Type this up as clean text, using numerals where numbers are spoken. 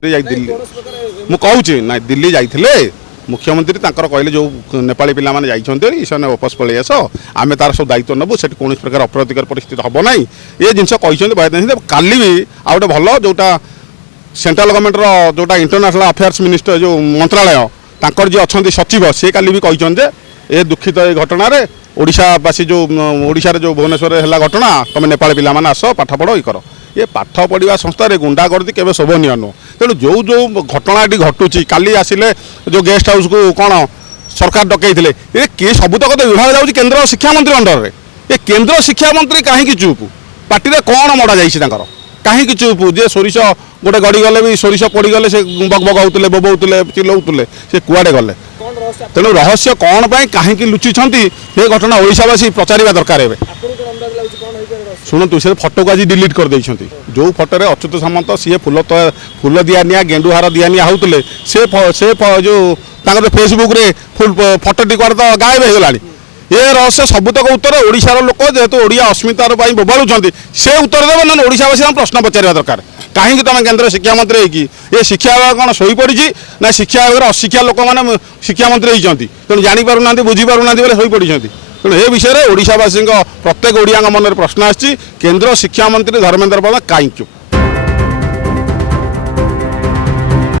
ମୁଁ କହୁଛି ନା ଦିଲ୍ଲୀ ଯାଇଥିଲେ मुख्यमंत्री कहले जो नेपाली पिला माने जाइछन्ते से वापस पलि आस आम तार सब दायित्व नबू से कौन प्रकार अप्राधिकार परिस्थिति हम ना ये जिन कहते काली भी आ गए भल जोटा सेंट्रल गवर्नमेंट जोटा इंटरनेशनल अफेयर्स मिनिस्टर जो मंत्रालय तांकर जी अच्छा सचिव सी काली भी कहते ए दुखित ये घटना ओडिशावासी जो ओडिशा जो भुवनेश्वर है घटना तुम नेपाली पिला माने आस पाठ पढ़ ये कर ये पाठ पढ़ा संस्था गुंडागर्दी केवे शोभनीय नुह तेणु जो जो घटनाटी घटुची काली आसिले जो गेस्ट हाउस को कौन सरकार डकई ये किए सबुतक तो विभाग जाऊँगी केन्द्र शिक्षा मंत्री अंडर में ये केन्द्र शिक्षा मंत्री कहीं चुप पार्टी में कौन मड़ा जाकर कहीं चुप जे सोरिष गोटे गड़ी गले भी सोरिष पड़गले से बगबग होते बोबौले चिल्लाऊले से कुआड़े गले तेणु रहस्य कौन कहीं लुचि ये घटना ओडिशावासी पचारिबा दरकार है शुणु से फटो को आज डिलीट कर देइछन्ती जो फटोरे अच्युत सामंत सी फुल दिया गेंडुहार दिया होते से जो फेसबुक रे फुल फटोटी कौन तो गायब हो गला ये रहस्य सबुतक उत्तर ओडिशार लोक जेहेतु ओडिया अस्मितार बोबालुंट से उत्तर देव ना ओडिशावासी प्रश्न पचार दरकार कहीं तुम केन्द्र शिक्षा मंत्री होगी ये शिक्षा विभाग कौन शोई पड़ी ना शिक्षा विभाग अशिक्षा लोक मैंने शिक्षा मंत्री होती तेणु जापना बुझीपारना बोले शोई पड़ी तेणु ये विषय में ओडिशावासी प्रत्येक ओडिया मन में प्रश्न आसी केन्द्र शिक्षा मंत्री धर्मेन्द्र प्रधान कहीं चुप